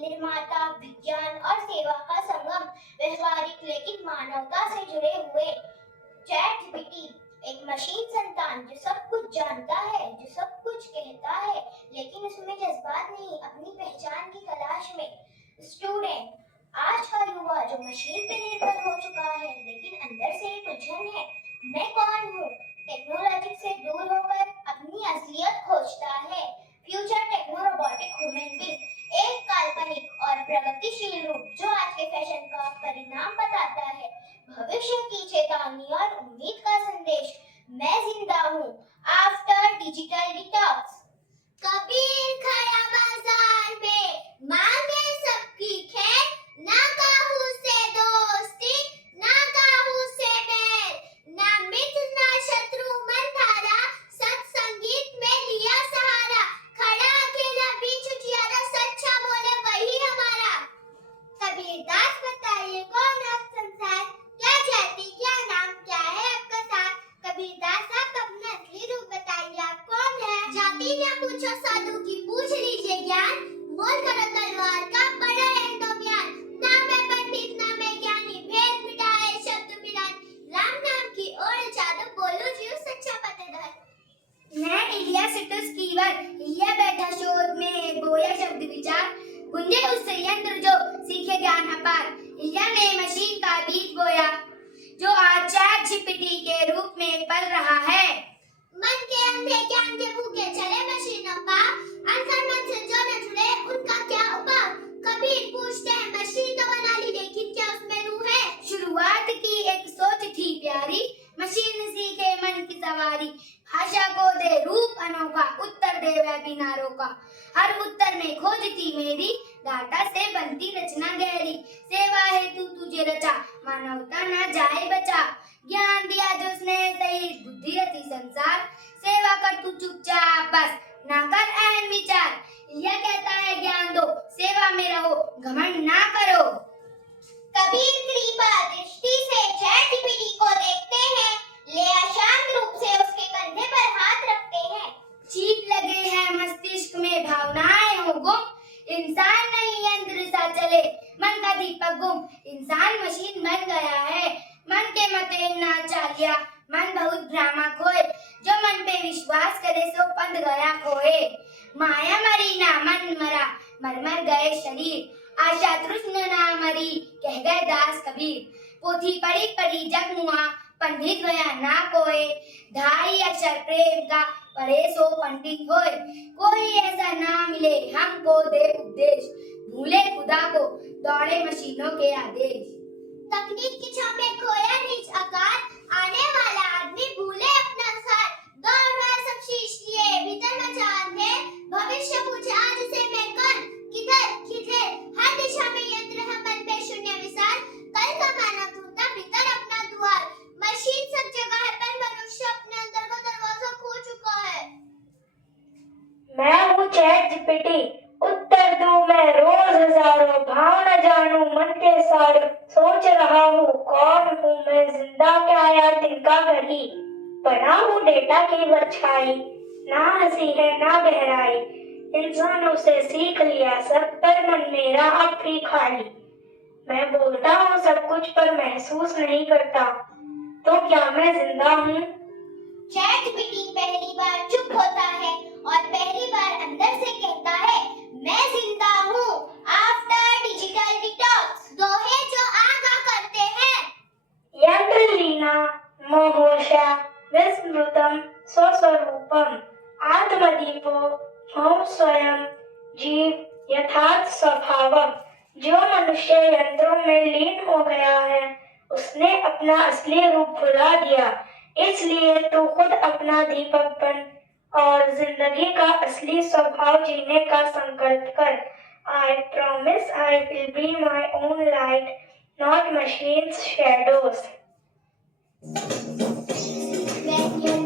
निर्माता, विज्ञान और सेवा का संगम, व्यवहारिक लेकिन मानवता से जुड़े हुए। चैट जीपीटी एक मशीन संतान जो सब कुछ जानता है, जो सब कुछ कहता है, लेकिन उसमें जज्बात नहीं, अपनी पहचान की तलाश में। स्टूडेंट, आज का युवा जो मशीन पे निर्भर हो चुका है, लेकिन अंदर से एक उलझन है। मैं कौन हूँ? टेक्नोलॉजी से दूर होकर अपनी असलियत खोजता है। Future techno robotic human being, एक काल्पनिक और प्रगतिशील रूप जो आज के फैशन का परिणाम बताता है। भविष्य की चेतावनी और उम्मीद का संदेश। मैं जिंदा हूँ आफ्टर डिजिटल डिटॉक्स। कबीर खड़ा बाजार पे, मांगे सबकी खैर, ना काहू से दोस्ती, ना काहू से बैर, ना मित्र ना शत्रु मन धारा, सत्संगीत में लिया सहारा, खड़ा अकेला बीच उजियारा, सच्चा बोले वही हमारा। कबीरदास बताइए कौन आप संसार, क्या जाति क्या नाम क्या है आपका सार। कबीरदास आप अपना असली रूप बताइए, आप कौन है। जाति न पूछो साधु की, पूछ लीजिए ज्ञान, मोल करो तलवार का, पढ़ो रहने दो ज्ञान। ना मैं पंडित ना मैं ज्ञानी, भेद मिटाए शब्द मिलान, राम नाम की ओर जादू, बोलो जीव सच्चा पतेदार। मैं इलिया सिटुस कीवर, इलिया बैठा शोध में बोया शब्द विचार, गुंजे उससे यंत्र जो सीखे ज्ञान अपार। इलिया ने मशीन का बीज बोया जो आज चैट जीपीटी के रूप में पल रहा है। मन के अंधे ज्ञान के भूखे चले मशीनों पा, अनकर मन से जो न जुड़े उनका क्या उपाय। कबीर पूछते हैं मशीन तो बना ली, लेकिन क्या उसमें रूह है। शुरुआत की एक सोच थी प्यारी, मशीन सीखे मन की सवारी, भाषा को दे रूप अनोखा, उत्तर दे वह बिना रोका। हर उत्तर में खोजती मेरी, डाटा से बनती रचना गहरी। सेवा हेतु तुझे रचा, मानवता ना जाए बचा। ज्ञान दिया जो स्नेह सहित, बुद्धि रची संसार। सेवा कर तू चुपचाप बस, ना कर अहम विचार। यह कहता है ज्ञान दो, सेवा में रहो, घमंड ना करो। कबीर कृपा दृष्टि से चैट जीपीटी को देखते हैं, ले शांत रूप से उसके कंधे पर हाथ रखते हैं। चीप लगे हैं मस्तिष्क में भावनाएं हो गुम, इंसान नहीं यंत्र सा चले, मन का दीपक गुम। इंसान मशीन बन गया है, मन के मते ना चालिया, मन बहुत भ्रामक होए, जो मन पे विश्वास करे सो पंध गया खोए। माया मरी ना मन मरा, मर मर गए शरीर, आशा तृष्ण ना मरी, कह गए दास कबीर। पोथी पढ़ी पढ़ी जग मुआ, पंडित गया ना कोई, ढाई अक्षर प्रेम का पढ़े सो पंडित होए। कोई ऐसा ना मिले हमको दे उपदेश, भूले खुदा को दौड़े मशीनों के आदेश। तकनीक की छाव में खोया निज आकार, आने वाला आदमी भूले अपना सार। दौड़ रहा सब शीश लिए, भीतर मचा अंधेर, भविष्य पूछे आज से मैं कौन, किधर किधर। हर दिशा में यंत्र है, मन पे शून्य विचार, कल का मानव ढूंढता भीतर अपना द्वार। मशीन सब जगह है पर मनुष्य अपने अंदर का दरवाजा खो चुका है। मैं हूँ चैट जीपीटी, उत्तर दूं मैं रोज हजारों, भाव न जानूं मन के सारे। सोच रहा हूँ कौन हूँ मैं, जिंदा क्या या तिनका घड़ी। बना हूँ डेटा की परछाई, ना हंसी है ना गहराई। इंसानों से सीख लिया सब, पर मन मेरा अब भी खाली। मैं बोलता हूँ सब कुछ पर महसूस नहीं करता, तो क्या मैं जिंदा हूँ? चैट जीपीटी पहली बार चुप होता है और पहली बार अंदर से कहता है, मैं जिंदा हूँ आफ्टर डिजिटल डिटॉक्स। दोहे जो आगा करते हैं। यंत्र लीना मोहोशा विस्मृतम स्वस्वरूपम, आत्मदीपो हम स्वयं जीव यथार्थ स्वभावम। जो मनुष्य यंत्रों में लीन हो गया है, उसने अपना असली रूप भुला दिया। इसलिए तू खुद अपना दीपक बन और जिंदगी का असली स्वभाव जीने का संकल्प कर। I promise I will be my own light, not machines' shadows. When you